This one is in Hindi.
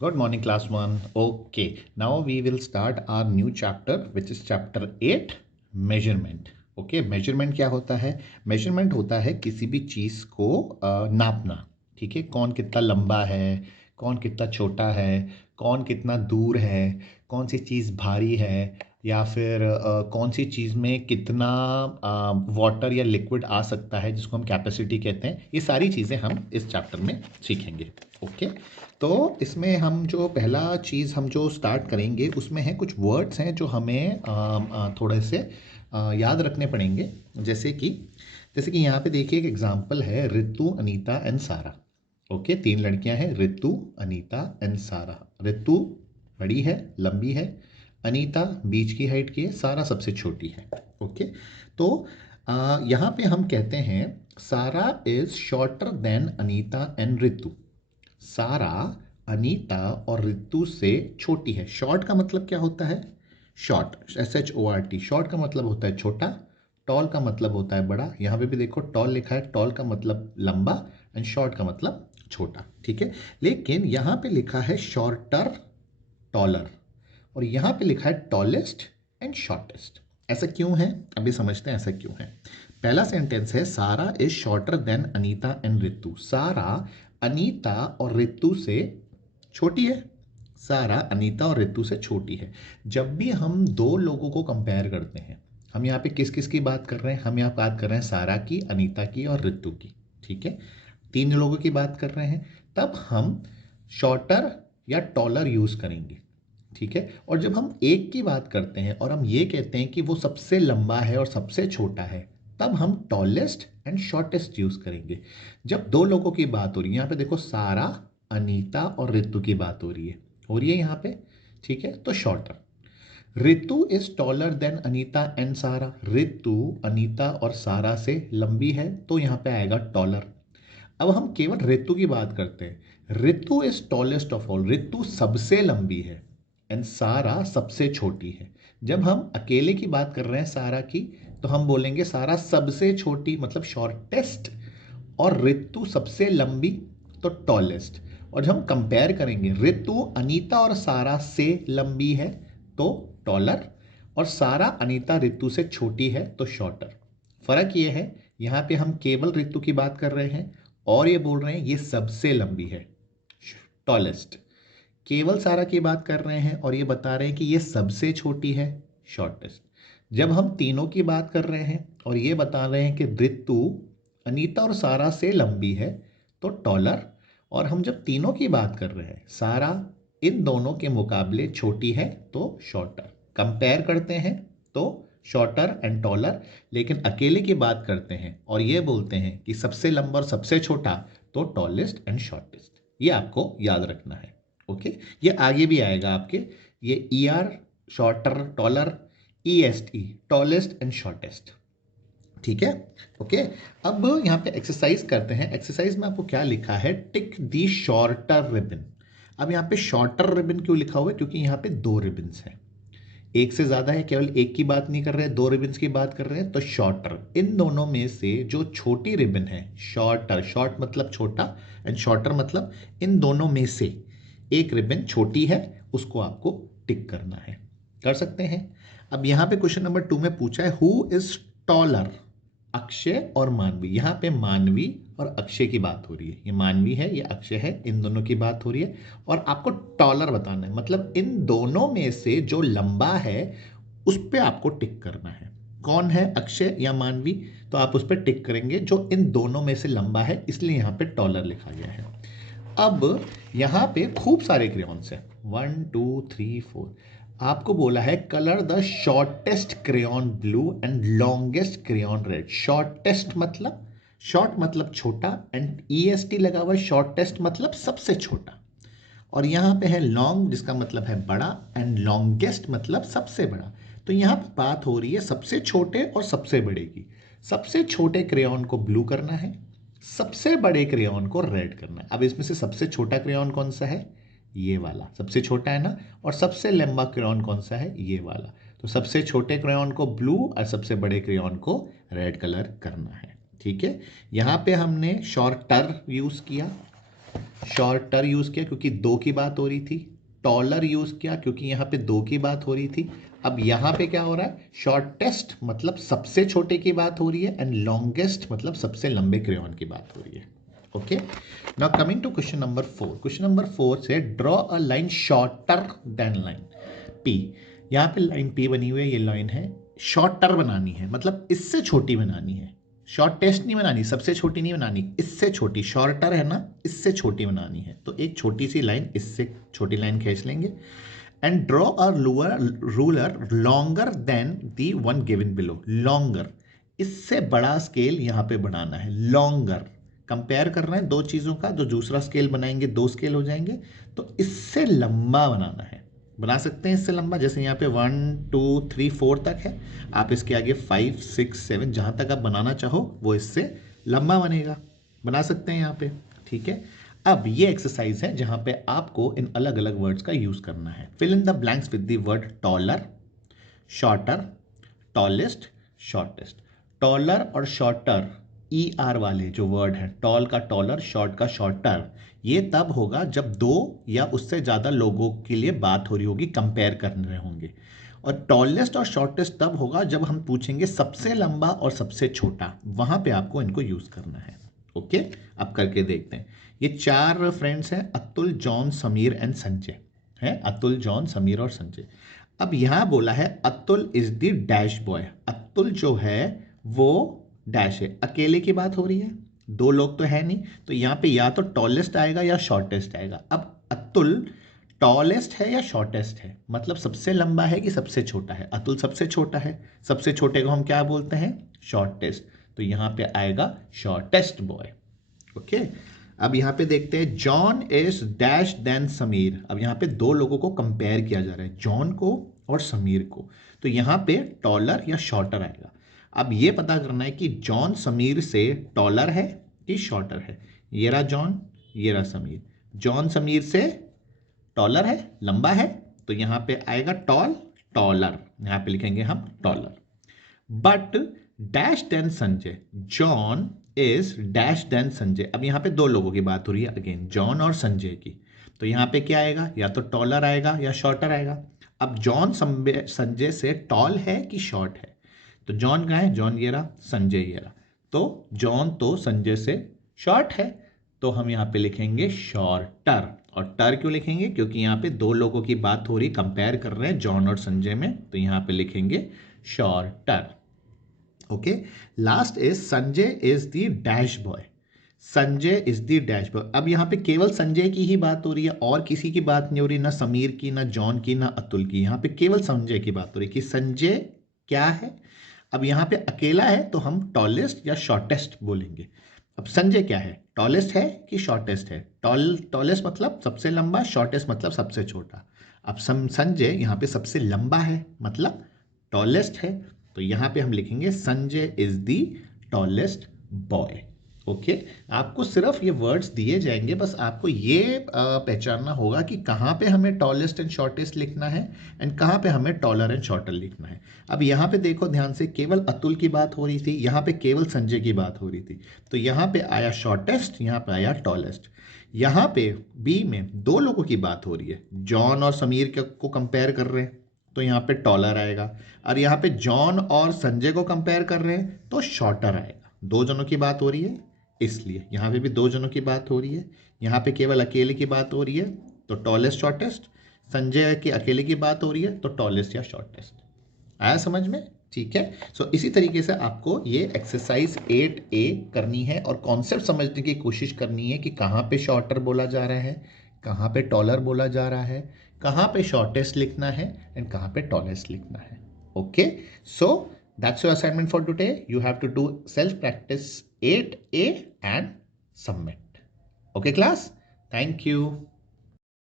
Good morning, class 1. Okay, now we will start our new chapter, which is chapter 8, measurement. Okay, measurement क्या होता है? measurement होता है किसी भी चीज़ को नापना. ठीक है, कौन कितना लंबा है, कौन कितना छोटा है, कौन कितना दूर है, कौन सी चीज़ भारी है, या फिर कौन सी चीज़ में कितना वाटर या लिक्विड आ सकता है, जिसको हम कैपेसिटी कहते हैं. ये सारी चीज़ें हम इस चैप्टर में सीखेंगे. ओके, तो इसमें हम जो पहला चीज़ हम जो स्टार्ट करेंगे उसमें है कुछ वर्ड्स हैं जो हमें थोड़े से याद रखने पड़ेंगे. जैसे कि यहाँ पे देखिए एक एग्जांपल है, ऋतु, अनीता एंड सारा. ओके, तीन लड़कियां हैं, ऋतु, अनीता एंड सारा. ऋतु बड़ी है, लंबी है. अनीता बीच की हाइट की है. सारा सबसे छोटी है. ओके, तो यहाँ पे हम कहते हैं Sara is shorter than Anita and Ritu. Sara Anita और ऋतु से छोटी है. शॉर्ट का मतलब क्या होता है? Short, SHORT. शॉर्ट का मतलब होता है छोटा. टॉल का मतलब होता है बड़ा. यहाँ पे भी देखो टॉल लिखा है. टॉल का मतलब लंबा एंड शॉर्ट का मतलब छोटा. ठीक है, लेकिन यहाँ पे लिखा है शॉर्टर, टॉलर, और यहाँ पे लिखा है टॉलेस्ट एंड शॉर्टेस्ट. ऐसा क्यों है? अभी समझते हैं ऐसा क्यों है. पहला सेंटेंस है Sara is shorter than Anita and Ritu. Sara Anita और ऋतु से छोटी है. सारा अनीता और ऋतु से छोटी है. जब भी हम दो लोगों को कंपेयर करते हैं, हम यहाँ पे किस किस की बात कर रहे हैं? हम यहाँ बात कर रहे हैं सारा की, अनीता की और ऋतु की. ठीक है, तीन लोगों की बात कर रहे हैं, तब हम शॉर्टर या टॉलर यूज करेंगे. ठीक है, और जब हम एक की बात करते हैं और हम ये कहते हैं कि वो सबसे लंबा है और सबसे छोटा है, तब हम टॉलेस्ट एंड शॉर्टेस्ट यूज करेंगे. जब दो लोगों की बात हो रही है, यहाँ पे देखो सारा, अनीता और ऋतु की बात हो रही है यहाँ पे. ठीक है, तो shorter. Ritu is taller than Anita and सारा. ऋतु अनीता और सारा से लंबी है, तो यहाँ पे आएगा टॉलर. अब हम केवल ऋतु की बात करते हैं. ऋतु इज टॉलेस्ट ऑफ ऑल. ऋतु सबसे लंबी है एंड सारा सबसे छोटी है. जब हम अकेले की बात कर रहे हैं सारा की, तो हम बोलेंगे सारा सबसे छोटी मतलब शॉर्टेस्ट, और ऋतु सबसे लंबी तो टॉलेस्ट. और जब हम कंपेयर करेंगे, ऋतु अनीता और सारा से लंबी है तो टॉलर, और सारा अनीता ऋतु से छोटी है तो शॉर्टर. फर्क ये है, यहाँ पे हम केवल ऋतु की बात कर रहे हैं और ये बोल रहे हैं ये सबसे लंबी है, टॉलेस्ट. केवल सारा की बात कर रहे हैं और ये बता रहे हैं कि ये सबसे छोटी है, शॉर्टेस्ट. जब हम तीनों की बात कर रहे हैं और ये बता रहे हैं कि ऋतु अनीता और सारा से लंबी है तो टॉलर, और हम जब तीनों की बात कर रहे हैं, सारा इन दोनों के मुकाबले छोटी है तो शॉर्टर. कंपेयर करते हैं तो शॉर्टर एंड टॉलर, लेकिन अकेले की बात करते हैं और ये बोलते हैं कि सबसे लंबा और सबसे छोटा तो टॉलेस्ट एंड शॉर्टेस्ट. ये आपको याद रखना है. ओके, ये आगे भी आएगा आपके. ये ER, shorter, taller, EST, tallest and shortest. ठीक है, ओके. अब यहाँ पे एक्सरसाइज करते हैं. एक्सरसाइज में आपको क्या लिखा है? टिक दी शॉर्टर रिबन. अब यहाँ पे शॉर्टर रिबन क्यों लिखा हुआ है? क्योंकि यहाँ पे दो रिबन्स हैं. एक से ज्यादा है, केवल एक की बात नहीं कर रहे हैं, दो रिबन्स की बात कर रहे हैं, तो शॉर्टर. इन दोनों में से जो छोटी रिबन है, शॉर्टर, शॉर्ट मतलब छोटा एंड शॉर्टर मतलब इन दोनों में से एक रिबन छोटी है, उसको आपको टिक करना है. कर सकते हैं. अब यहाँ पे क्वेश्चन नंबर 2 में पूछा है हु इज टॉलर, अक्षय और मानवी. यहाँ पे मानवी और अक्षय की बात हो रही है. ये मानवी है, ये अक्षय है, इन दोनों की बात हो रही है और आपको टॉलर बताना है. मतलब इन दोनों में से जो लंबा है उस पे आपको टिक करना है. कौन है, अक्षय या मानवी? तो आप उस पर टिक करेंगे जो इन दोनों में से लंबा है, इसलिए यहाँ पे टॉलर लिखा गया है. अब यहाँ पे खूब सारे क्रेयॉन्स हैं, 1 2 3 4. आपको बोला है colour the shortest crayon blue and longest crayon red. Shortest मतलब, शॉर्ट मतलब छोटा, एंड EST लगा हुआ है, शॉर्टेस्ट मतलब सबसे छोटा. और यहाँ पे है लॉन्ग, जिसका मतलब है बड़ा, एंड लॉन्गेस्ट मतलब सबसे बड़ा. तो यहाँ पे बात हो रही है सबसे छोटे और सबसे बड़े की. सबसे छोटे क्रेयॉन को ब्लू करना है, सबसे बड़े क्रेयॉन को रेड करना है. अब इसमें से सबसे छोटा क्रेयॉन कौन सा है? ये वाला सबसे छोटा है ना. और सबसे लंबा क्रेयॉन कौन सा है? ये वाला. तो सबसे छोटे क्रेयॉन को ब्लू और सबसे बड़े क्रेयॉन को रेड कलर करना है. ठीक है, यहाँ पे हमने शॉर्टर यूज किया शॉर्टर यूज़ किया क्योंकि दो की बात हो रही थी, टॉलर यूज़ किया क्योंकि यहाँ पे दो की बात हो रही थी। अब यहाँ पे क्या हो रहा है, शॉर्टेस्ट मतलब सबसे छोटे की बात हो रही है एंड लॉन्गेस्ट मतलब सबसे लंबे क्रेयॉन की बात हो रही है। Okay, now coming to question number 4। Question number 4 से draw a line shorter than line P. यहाँ पे लाइन पी बनी हुई है, ये लाइन है, शॉर्टर बनानी है मतलब इससे छोटी बनानी है, शॉर्टेस्ट नहीं बनानी, सबसे छोटी नहीं बनानी, इससे छोटी, शॉर्टर है ना, इससे छोटी बनानी है। तो एक छोटी सी लाइन, इससे छोटी लाइन खींच लेंगे and draw a ruler longer than the one given below. Longer, इससे बड़ा स्केल यहाँ पे बनाना है, लॉन्गर कंपेयर कर रहे हैं दो चीज़ों का, जो दूसरा स्केल बनाएंगे दो स्केल हो जाएंगे, तो इससे लंबा बनाना है। बना सकते हैं इससे लंबा, जैसे यहाँ पे 1 2 3 4 तक है, आप इसके आगे 5 6 7 जहाँ तक आप बनाना चाहो वो इससे लंबा बनेगा, बना सकते हैं यहाँ पे। ठीक है, अब ये एक्सरसाइज है जहाँ पे आपको इन अलग अलग वर्ड्स का यूज़ करना है। Fill in the blanks with the word taller, shorter, tallest, shortest. Taller और शॉर्टर ई आर वाले जो वर्ड हैं, टॉल का टॉलर, शॉर्ट का शॉर्टर, ये तब होगा जब दो या उससे ज़्यादा लोगों के लिए बात हो रही होगी, कंपेयर कर रहे होंगे। और टॉलेस्ट और शॉर्टेस्ट तब होगा जब हम पूछेंगे सबसे लंबा और सबसे छोटा, वहाँ पे आपको इनको यूज़ करना है। ओके, अब करके देखते हैं। ये चार फ्रेंड्स हैं, अतुल, जॉन, समीर एंड संजय हैं, अतुल, जॉन, समीर और संजय। अब यहाँ बोला है Atul is the dash boy, Atul जो है वो डैश है, अकेले की बात हो रही है, दो लोग तो है नहीं, तो यहाँ पे या तो टॉलेस्ट आएगा या शॉर्टेस्ट आएगा। अब अतुल टॉलेस्ट है या शॉर्टेस्ट है, मतलब सबसे लंबा है कि सबसे छोटा है, अतुल सबसे छोटा है, सबसे छोटे को हम क्या बोलते हैं, शॉर्टेस्ट, तो यहाँ पे आएगा शॉर्टेस्ट बॉय। ओके, अब यहाँ पे देखते हैं, John is dash than Sameer. अब यहाँ पे दो लोगों को कंपेयर किया जा रहा है, जॉन को और समीर को, तो यहाँ पे टॉलर या शॉर्टर आएगा। अब ये पता करना है कि जॉन समीर से टॉलर है कि शॉर्टर है। ये रहा जॉन, ये रहा समीर, जॉन समीर से टॉलर है, लंबा है, तो यहाँ पे आएगा टॉल, टॉलर, यहाँ पे लिखेंगे हम taller. But dash than Sanjay, John is dash than Sanjay. अब यहाँ पे दो लोगों की बात हो रही है, अगेन जॉन और संजय की, तो यहाँ पे क्या आएगा, या तो टॉलर आएगा या शॉर्टर आएगा। अब जॉन संजय से टॉल है कि शॉर्ट है, तो जॉन कहाँ है, जॉन ये रहा, संजय ये रहा, तो जॉन तो संजय से शॉर्ट है, तो हम यहाँ पे लिखेंगे शॉर्टर। और टर क्यों लिखेंगे, क्योंकि यहाँ पे दो लोगों की बात हो रही, कंपेयर कर रहे हैं जॉन और संजय में, तो यहाँ पे लिखेंगे shorter. Okay, last is Sanjay is the dash boy, Sanjay is the dash boy. अब यहाँ पे केवल संजय की ही बात हो रही है, और किसी की बात नहीं हो रही, ना समीर की, ना जॉन की, ना अतुल की, यहाँ पे केवल संजय की बात हो रही है कि संजय क्या है। अब यहाँ पे अकेला है तो हम टॉलेस्ट या शॉर्टेस्ट बोलेंगे। अब संजय क्या है, टॉलेस्ट है कि शॉर्टेस्ट है, टॉलेस्ट मतलब सबसे लंबा, शॉर्टेस्ट मतलब सबसे छोटा। अब संजय यहाँ पे सबसे लंबा है मतलब टॉलेस्ट है, तो यहाँ पे हम लिखेंगे Sanjay is the tallest boy. Okay, आपको सिर्फ ये वर्ड्स दिए जाएंगे, बस आपको ये पहचानना होगा कि कहाँ पे हमें टॉलेस्ट एंड शॉर्टेस्ट लिखना है एंड कहाँ पे हमें टॉलर एंड शॉर्टर लिखना है। अब यहाँ पे देखो ध्यान से, केवल अतुल की बात हो रही थी, यहाँ पे केवल संजय की बात हो रही थी, तो यहाँ पे आया शॉर्टेस्ट, यहाँ पे आया टॉलेस्ट। यहाँ पे बी में दो लोगों की बात हो रही है, जॉन और समीर को कंपेयर कर रहे हैं, तो यहाँ पे टॉलर आएगा, और यहाँ पे जॉन और संजय को कंपेयर कर रहे हैं तो शॉर्टर आएगा। दो जनों की बात हो रही है इसलिए, यहाँ पे भी दो जनों की बात हो रही है, यहाँ पे केवल अकेले की बात हो रही है तो टॉलेस्ट शॉर्टेस्ट, संजय की अकेले की बात हो रही है तो टॉलेस्ट या शॉर्टेस्ट। आया समझ में? ठीक है, सो इसी तरीके से आपको ये एक्सरसाइज 8A करनी है और कॉन्सेप्ट समझने की कोशिश करनी है कि कहाँ पे शॉर्टर बोला जा रहा है, कहाँ पे टॉलर बोला जा रहा है, कहाँ पे शॉर्टेस्ट लिखना है एंड कहाँ पे टॉलेस्ट लिखना है। Okay, so that's your assignment for today. You have to do self practice 8A and submit. Okay class, thank you.